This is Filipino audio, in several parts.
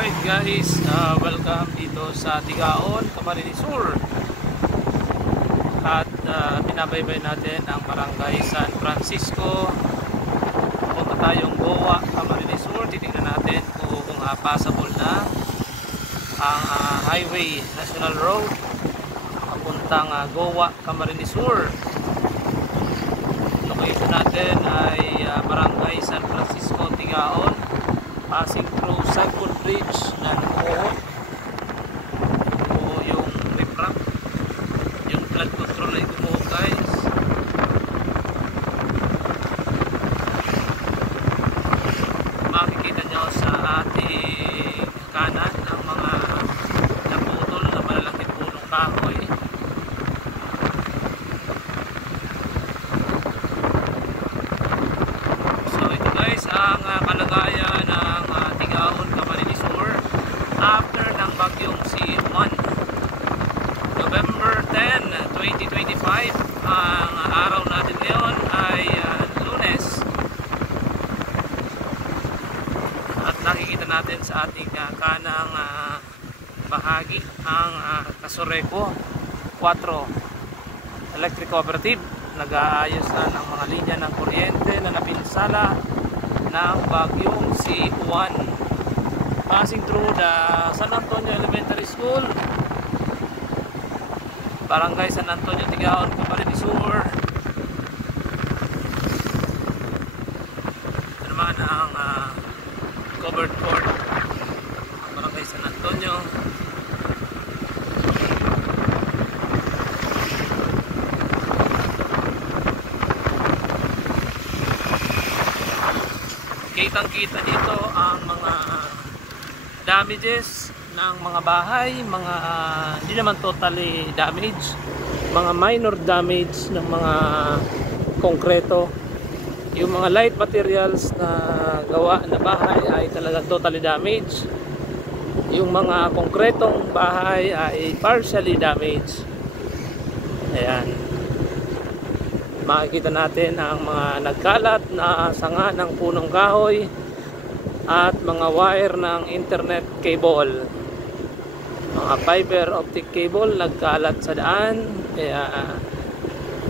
Alright guys, welcome dito sa Tigaon, Camarines Sur. At binabaybay natin ang barangay San Francisco. Punta tayong Goa, Camarines Sur. Titingnan natin kung passable na ang highway, national road papuntang Goa, Camarines Sur. Location natin ay barangay San Francisco, Tigaon, passing through Sagpon Bridge na Numuho. Numuho yung riprap, yung flood control ay Numuho guys. Makikita nyo sa ating kanan ang mga naputol na malalaking punong kahoy. So ito guys ang kalagayan ng Tigaon, Camarines Sur after ng bagyong C1. November 10, 2025. Ang araw natin ngayon ay Lunes. At nakikita natin sa ating kanang bahagi ang Casoreco 4 Electric Cooperative. Nag-aayos na ng mga linya ng kuryente na napinsala ng bagyong C1. Passing through the San Antonio Elementary School, Barangay San Antonio, Tigaon, Camarines Sur. Ito naman ang covered court, Barangay San Antonio. Kitang-kita dito ang mga damages ng mga bahay, mga hindi naman totally damage, mga minor damage ng mga konkreto. Yung mga light materials na gawa na bahay ay talagang totally damage. Yung mga konkretong bahay ay partially damaged. Ayan. Makikita natin ang mga nagkalat na sanga ng punong kahoy at mga wire ng internet cable, mga fiber optic cable nagkalat sa daan. Kaya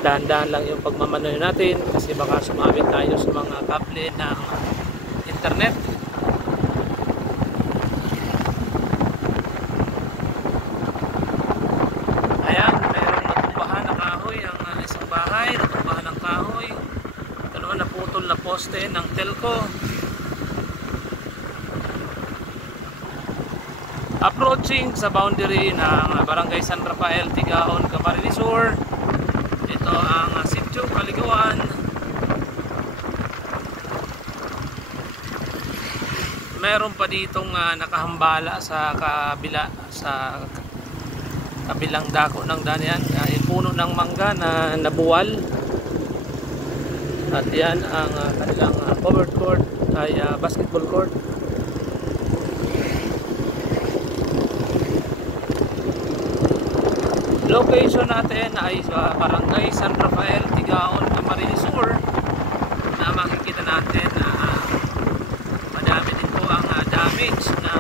dahan-dahan lang yung pagmamanoy natin kasi baka sumabit tayo sa mga kable ng internet. Ayan, mayroong natumbahan na kahoy ang isang bahay, natumbahan ng kahoy. Ito naman naputol na poste ng telco. Approaching sa boundary ng Barangay San Rafael, Tigaon, Camarines Sur. Ito ang Sitio Kaliguan. Meron pa ditong nakahambala sa kabila, sa kabilang dako ng daan yan, yung puno ng mangga na nabuwal. At yan ang kanilang covered court ay basketball court. Location natin ay sa Barangay San Rafael, Tigaon, Camarines Sur, na makikita natin na madami din po ang damage na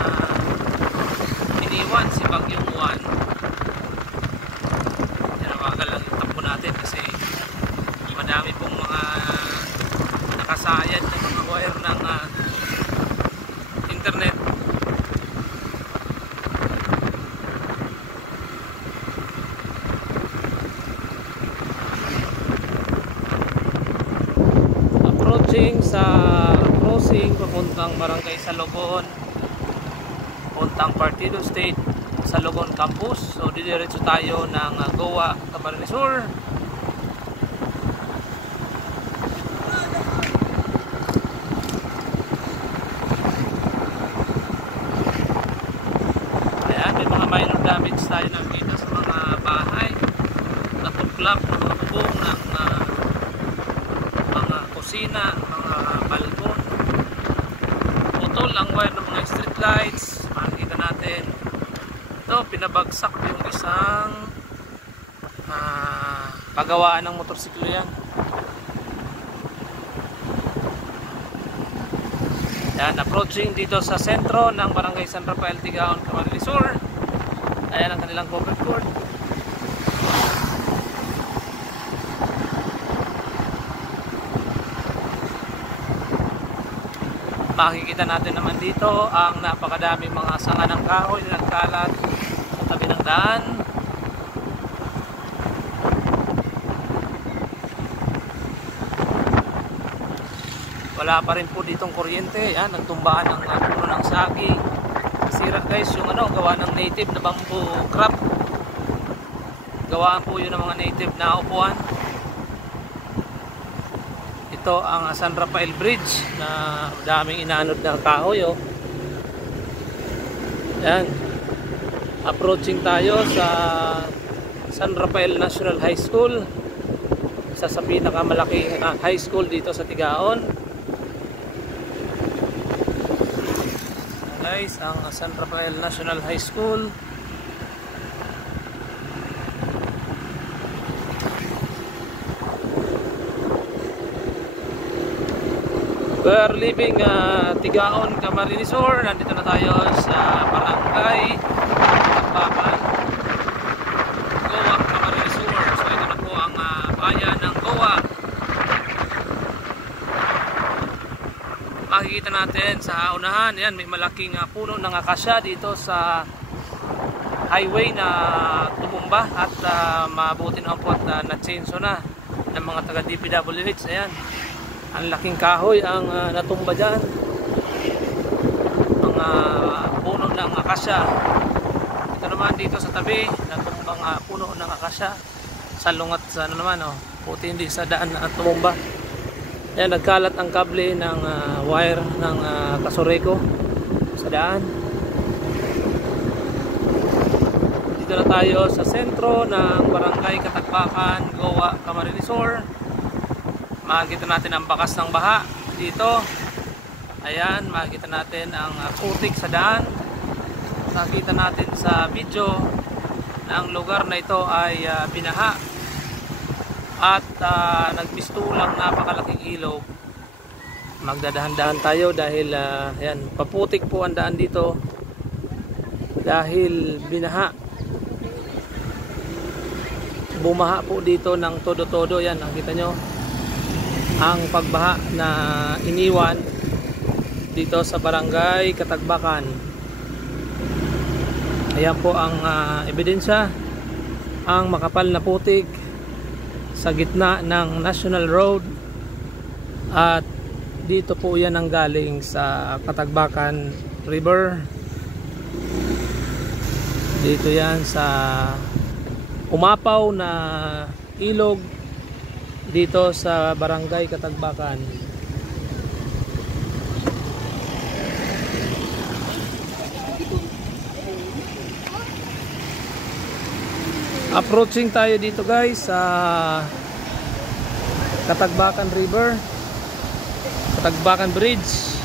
iniwan si Bagyong Juan. Tinawagan lang yung takbo natin kasi madami pong mga nakasayad na mga wire ng internet. Sa crossing papuntang Barangay Salogon, puntang Partido State Salogon Campus. So didiretso tayo ng Goa, Camarines Sur. Ayan, may mga minor damage tayo nakikita sa mga bahay, natuklap ng mga bubong ng mga kusina, balkon. Putol ang wire ng mga street lights. Makikita natin ito, pinabagsak yung isang pagawaan ng motorsiklo yan. Yan, approaching dito sa sentro ng Barangay San Rafael, Tigaon, Camarines Sur. Ayan ang kanilang cover court. Makikita natin naman dito ang napakadaming mga sanga ng kahoy na nagkalat sa tabi ng daan. Wala pa rin po ditong kuryente. Yan, nagtumbahan ng puno ng sagi. Nasira guys yung gawa ng native na bamboo crop. Gawaan po yun ng mga native na upuan. Ito ang San Rafael Bridge na daming inanod ng kahoy. Yan. Approaching tayo sa San Rafael National High School. Isa sa pinakamalaking high school dito sa Tigaon. Guys, ang San Rafael National High School. We are leaving Tigaon, Camarines Sur. Nandito na tayo sa Barangay Takbakan, Goa, Camarines Sur. So ito na po ang bayan ng Goa. Makikita natin sa unahan, yan, may malaking puno ng akasya dito sa highway na tumumba at mabuti naman po at na-chenso na ng mga taga DPWH. Ayan, ang laking kahoy ang natumba dyan, mga puno ng akasya. Ito naman dito sa tabi, natumbang puno ng akasya, salungat sa naman, puti hindi sa daan na tumumba. Ayan, nagkalat ang kable ng wire ng Kasoreko sa daan. Dito na tayo sa sentro ng Barangay Katagbakan, Goa, Camarines Sur. Makikita natin ang bakas ng baha dito. Ayan, makikita natin ang putik sa daan. Nakita natin sa video na ang lugar na ito ay binaha at nagbistulang napakalaking ilog. Magdadahan-dahan tayo dahil ayan, paputik po ang daan dito dahil binaha. Bumaha po dito ng todo-todo. Yan, nakita nyo ang pagbaha na iniwan dito sa Barangay Katagbakan. Ayan po ang ebidensya, ang makapal na putik sa gitna ng National Road, at dito po yan ang galing sa Katagbakan River. Dito yan sa umapaw na ilog dito sa Barangay Katagbakan. Approaching tayo dito guys sa Katagbakan River, Katagbakan Bridge.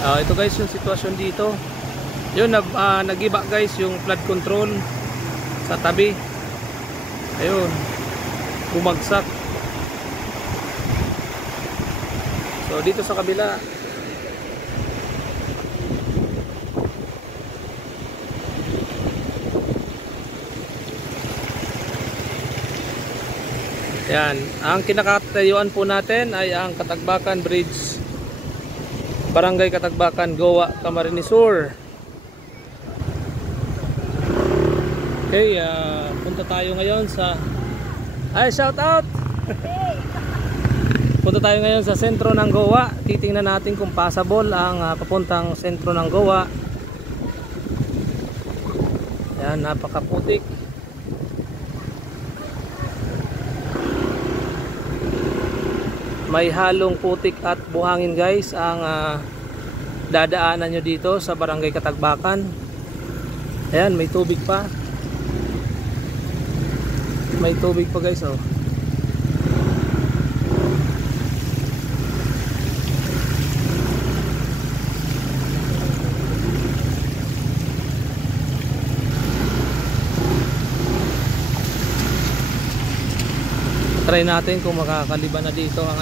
Ito guys yung sitwasyon dito. Yun, nagiba guys yung flood control sa tabi. Ayun, bumagsak. So dito sa kabila, yan, ang kinakatayuan po natin ay ang Katagbakan Bridge, Barangay Katagbakan, Goa, Camarines Sur. Okay, punta tayo ngayon sa shout out. Punta tayo ngayon sa sentro ng Goa. Titingnan natin kung passable ang papuntang sentro ng Goa. Ayan, napakaputik. May halong putik at buhangin guys ang dadaanan nyo dito sa Barangay Katagbakan. Ayan, may tubig pa. May tubig pa guys, oh. Try natin kung makakaliban na dito ang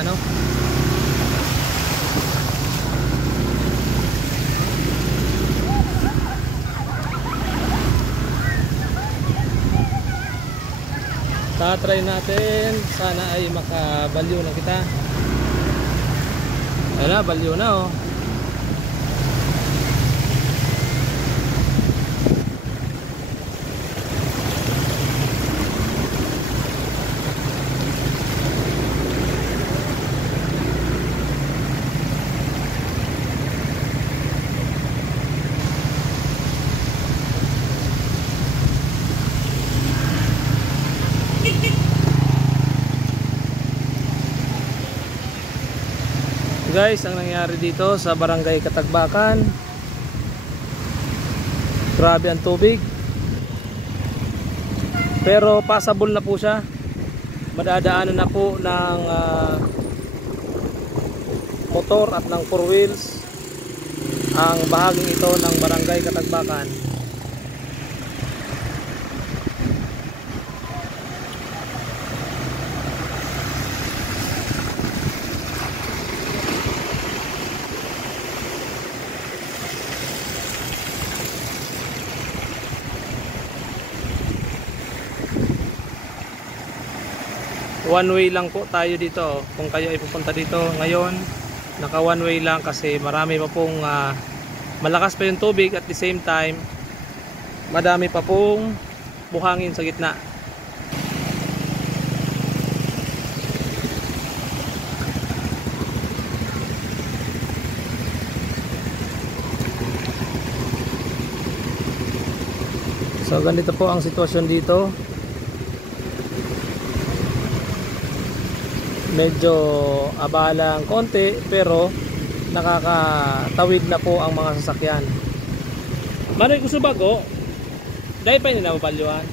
Try natin. Sana ay makabalyo na kita. Ayun na, balyo na oh. Guys, ang nangyari dito sa Barangay Katagbakan, grabe ang tubig, pero passable na po siya. Madadaanan na po ng motor at ng 4 wheels ang bahaging ito ng Barangay Katagbakan. One way lang po tayo dito. Kung kayo ay pupunta dito ngayon, naka one way lang kasi marami pa pong malakas pa yung tubig, at the same time madami pa pong buhangin sa gitna. So ganito po ang sitwasyon dito. Medyo abala ang konti, pero nakakatawid na po ang mga sasakyan. Manoy ko subago, dahil pa hindi na mabalyuhan.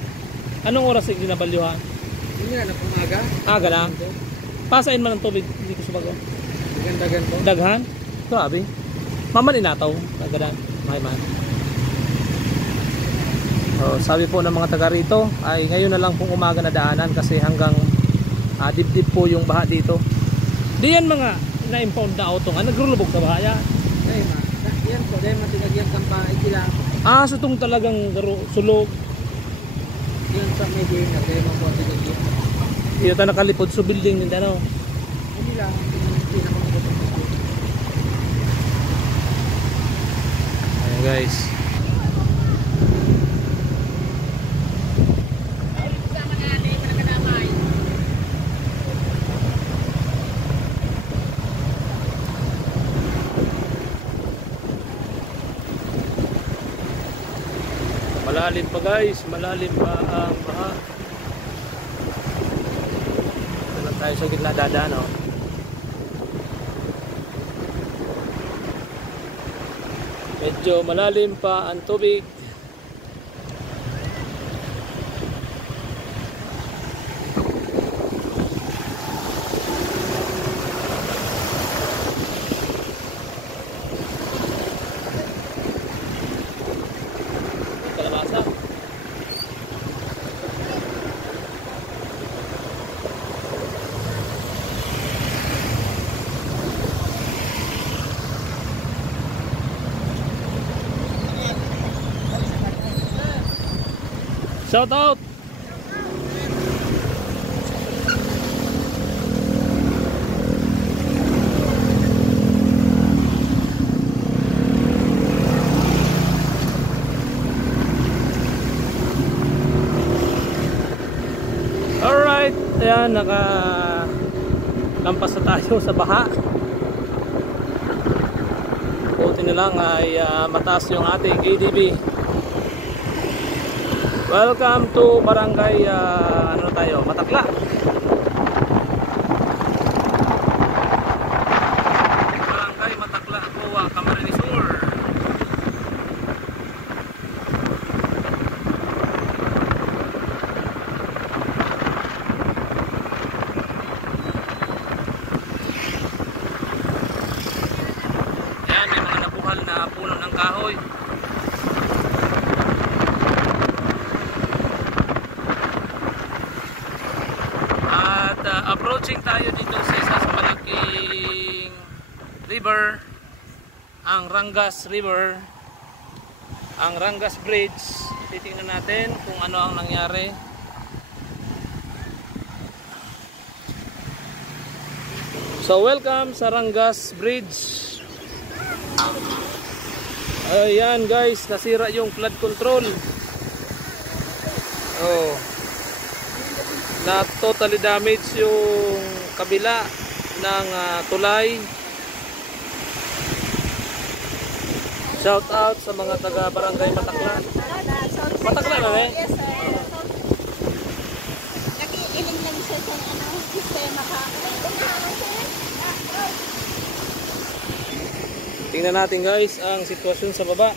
Anong oras hindi na balyuhan? Hindi na pumaga. Aga lang. Pasain man ang tubig, hindi ko subago. Dagan po. Daghan? Grabe. Maman inataw, daghan. Mahiman. So, sabi po ng mga taga rito ay ngayon na lang pong umaga na daanan kasi hanggang dibdib po yung baha dito. Di yan mga na-impound na auto nga nagrulubog sa baha yan. Ay ma, yan po, dahil matinagyan kang ikilang. So itong talagang sulog. Yan sa may dinner, dahil matinagyan. Ito tayo nakalipod sa building din ano. Hindi lang, hindi na matinagyan. Ayan guys. Malalim pa guys, malalim pa ang baha. Dito tayo sa gitna dadaan oh. Medyo malalim pa ang tubig. Shout out. Alright, ayan, nakalampas na tayo sa baha. Buti na lang ay mataas yung ating ADB. Welcome to Barangay Matakla. Barangay Matakla, Buwa, Camarines Sur. Yan, may mga nabuhal na puno ng kahoy. Approaching tayo dito sa isa sa malaking river, ang Rangas River, ang Rangas Bridge. Titingnan natin kung ano ang nangyari. So welcome sa Rangas Bridge. Ayan guys, nasira yung flood control. Oh. Na totally damage yung kabila ng tulay. Shout out sa mga taga Barangay Matakla. Matakla na eh. Yes, sir. Nakiiling lang siya sa sistema ka. Tingnan natin guys ang sitwasyon sa baba.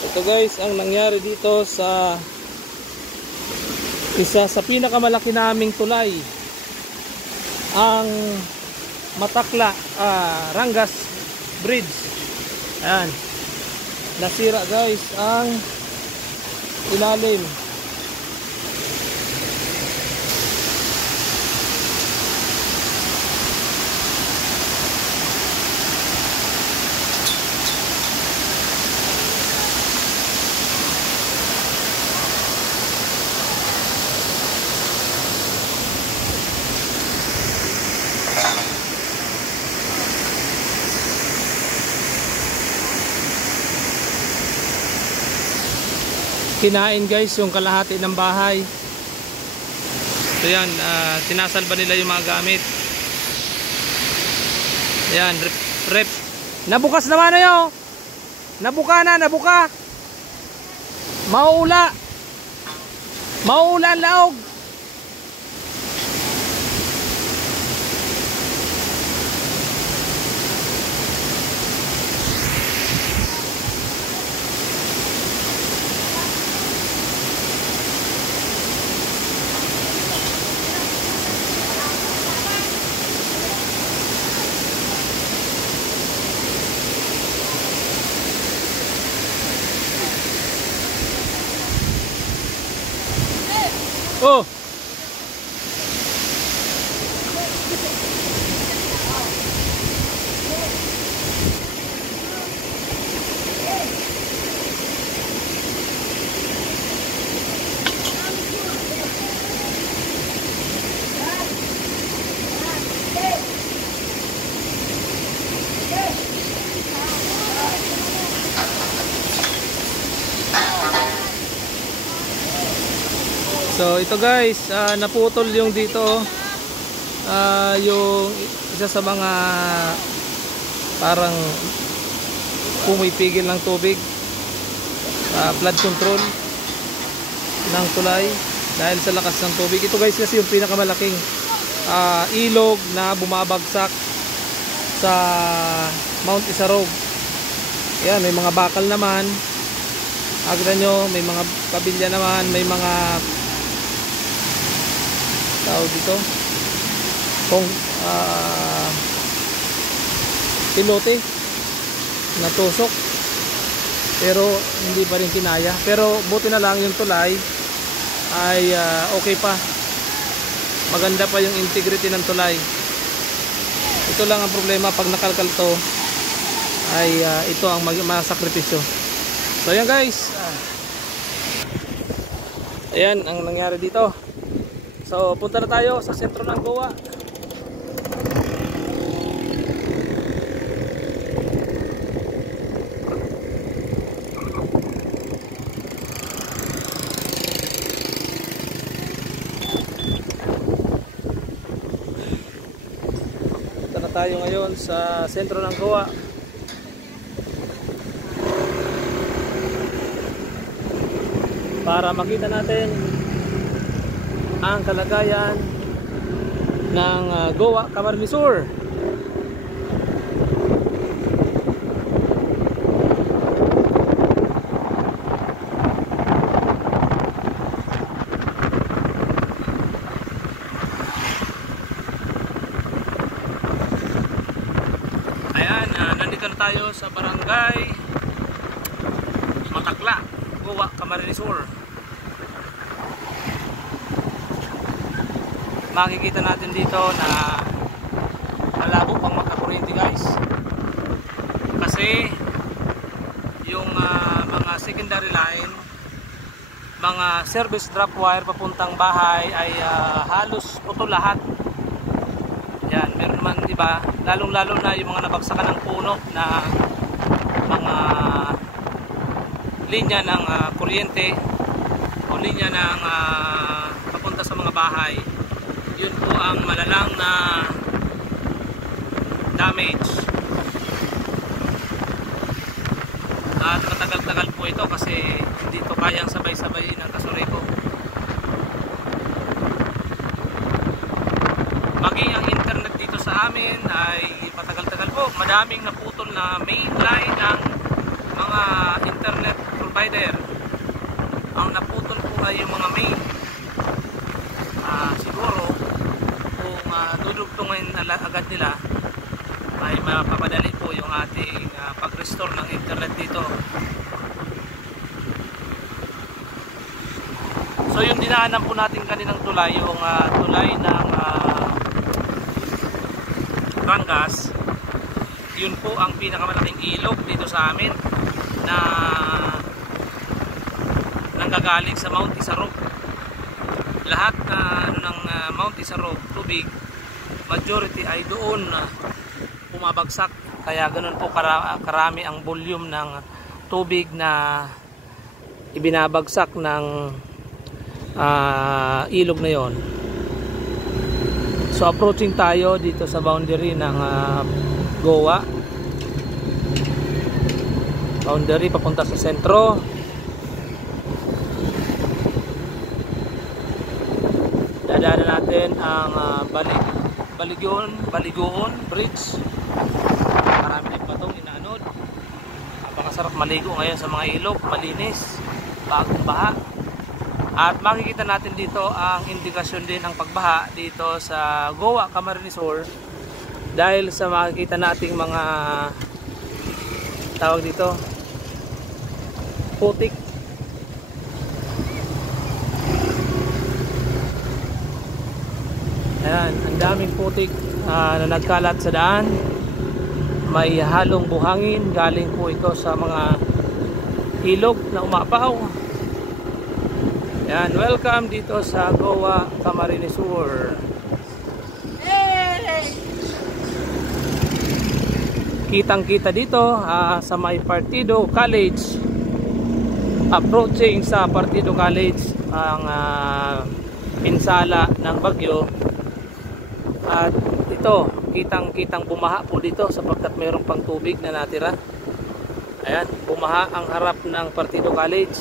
Ito guys ang nangyari dito sa isa sa pinakamalaki naming tulay, ang Matakla Rangas Bridge. Ayan, nasira guys ang ilalim. Kinain guys yung kalahati ng bahay. So yan, tinasalba nila yung mga gamit. Yan, rep. Nabukas naman na yun. Nabuka na, nabuka. Mauula. Mauula ang laog. Oh. So ito guys, naputol yung dito, yung isa sa mga parang pumipigil ng tubig, flood control ng tulay dahil sa lakas ng tubig. Ito guys kasi yung pinakamalaking ilog na bumabagsak sa Mount Isarog. Yan, may mga bakal naman, agad nyo, may mga kabilya naman, may mga tawag dito kung pilote natusok, pero hindi pa rin kinaya. Pero buti na lang yung tulay ay okay pa, maganda pa yung integrity ng tulay. Ito lang ang problema pag nakalkal to, ay ito ang masakripisyo. So ayan guys, ayan ang nangyari dito. So punta na tayo sa sentro ng Goa. Punta na tayo ngayon sa sentro ng Goa. Para makita natin ang kalagayan ng Goa, Camarines Sur. Ayan, nandito na tayo sa Barangay Matakla, Goa, Camarines Sur. Makikita natin dito na malabo pang magkakuryente guys, kasi yung mga secondary line, mga service drop wire papuntang bahay ay halos putol lahat. Yan, meron naman iba, lalong-lalo na yung mga nabagsakan ng puno na mga linya ng kuryente o linya ng papunta sa mga bahay. Yun po ang malalang na damage. At matagal-tagal po ito kasi hindi ito kayang sabay-sabay ng kasureko. Maging ang internet dito sa amin ay matagal-tagal po. Madaming naputol na main line ng mga internet provider. Ang naputol po ay yung mga main. Siguro kung dudugtungin agad nila ay mapapadali po yung ating pag-restore ng internet dito. So yung dinaanan po natin kaninang tulay, yung tulay ng Rangas, yun po ang pinakamalaking ilog dito sa amin na nanggagaling sa Mount Isarog. Lahat ng Mount Isarog tubig, majority ay doon bumabagsak, kaya ganoon po karami ang volume ng tubig na ibinabagsak ng ilog na yon. So approaching tayo dito sa boundary ng Goa, boundary papunta sa sentro. Dadaanan natin ang Baliguon Bridge. Marami din patong inaanod. Napakasarap maligo ngayon sa mga ilog, malinis, bagong baha. At makikita natin dito ang indikasyon din ng pagbaha dito sa Goa, Camarines Sur, dahil sa makikita nating mga tawag dito putik. Ayan, ang daming putik na nagkalat sa daan. May halong buhangin, galing po ito sa mga ilog na umapaw. Yan, welcome dito sa Goa, Camarines Sur. Kitang-kita dito sa may Partido College. Approaching sa Partido College ang pinsala ng bagyo. At ito, kitang-kitang bumaha po dito sapagkat mayroong pang tubig na natira. Ayan, bumaha ang harap ng Partido College.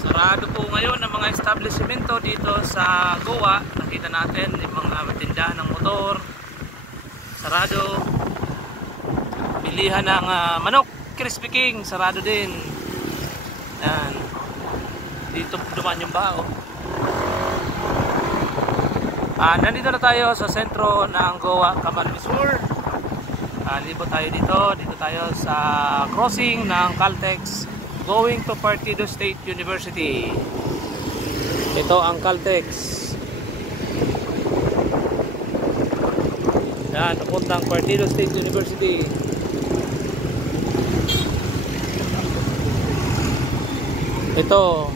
Sarado po ngayon ang mga establishmento dito sa Goa. Nakita natin yung mga tindahan ng motor. Sarado. Bilihan ng manok, Crispy King, sarado din. Yan. Dito dumaan yung bao. Nandito na tayo sa sentro ng Goa, Camarines Sur. Libot tayo dito. Dito tayo sa crossing ng Caltex going to Partido State University. Ito ang Caltex. Yan, papuntang Partido State University. Ito,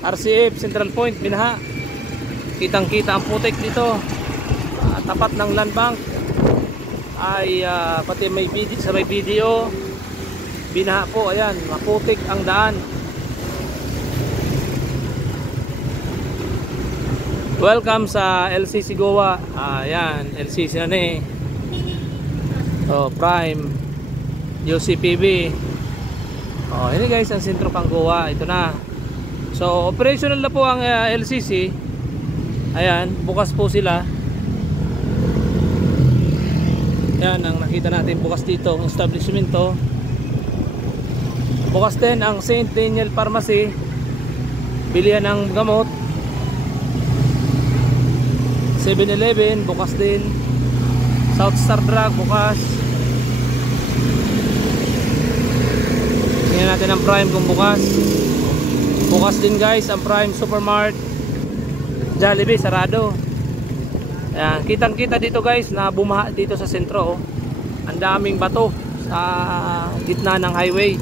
RCF Central Point, binaha. Kitang-kita ang putik dito. Tapat ng land bank ay pati may video, sa may video binaha po. Ayan, maputik ang daan. Welcome sa LCC Goa. Ayan, LCC na ni. Prime UCPB. Ini guys ang sentro kang Goa. Ito na. So operational na po ang LCC. Ayan, bukas po sila. Yan ang nakita natin bukas dito, ang establishmento. Bukas din ang St. Daniel Pharmacy, bilihan ng gamot. 7-Eleven bukas din. South Star Drug bukas. Tingnan natin ang Prime kung bukas. Bukas din guys ang Prime Supermart. Jollibee sarado. Ayan, kitang-kita dito guys na bumaha dito sa sentro. Oh. Ang daming bato sa gitna ng highway.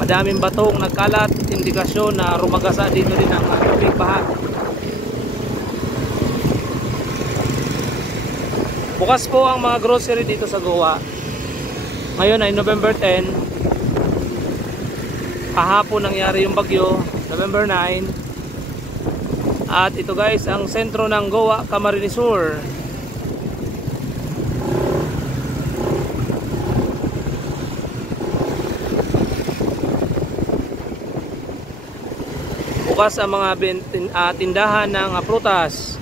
Madaming batong nagkalat, indikasyon na rumagasa dito din ang tubig baha. Bukas po ang mga grocery dito sa Goa. Ngayon ay November 10. Kahapon nangyari yung bagyo, November 9. At ito guys, ang sentro ng Goa, Camarines Sur. Bukas ang mga tindahan ng prutas.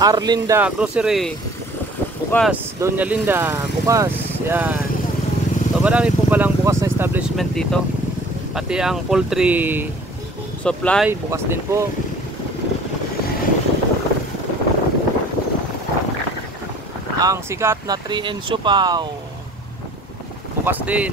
Arlinda Grocery bukas, Doña Linda bukas, yan. So marami po palang bukas na establishment dito. Pati ang poultry supply bukas din po. Ang sikat na 3N Siopaw bukas din.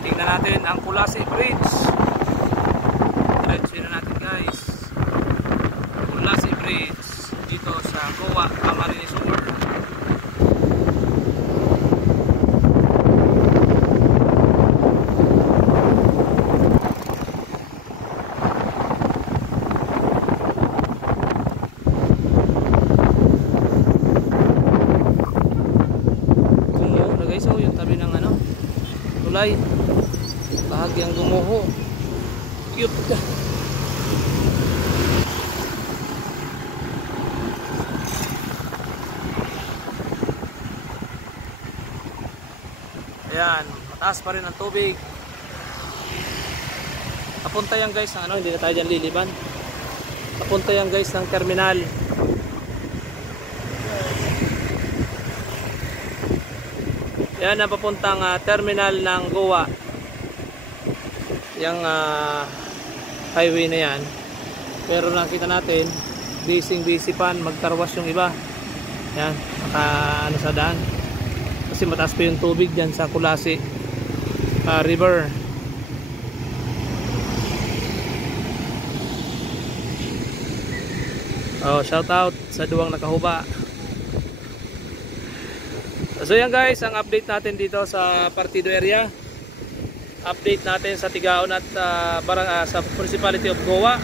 Tingnan natin ang Kulasi Bridge. Diretso na natin guys. Kulasi Bridge dito sa Goa, Camarines Sur. Gumuho na guys, oh, yung tabi ng ano, tulay. Bahagyang gumuho. Cute ka. Ayan, mataas pa rin ang tubig. Papunta yan guys ng ano, hindi na tayo dyan liliban. Papunta yan guys ng terminal. Yan ang papuntang terminal ng Goa. Yung highway na yan. Pero nakita natin, busy pa, magtarwas yung iba. Yan, naka ano sa daan. Kasi mataas pa yung tubig dyan sa Kulasi River. Oh, shout out sa duwang nakahuba. So yan guys, ang update natin dito sa Partido area. Update natin sa Tigaon at sa Municipality of Goa.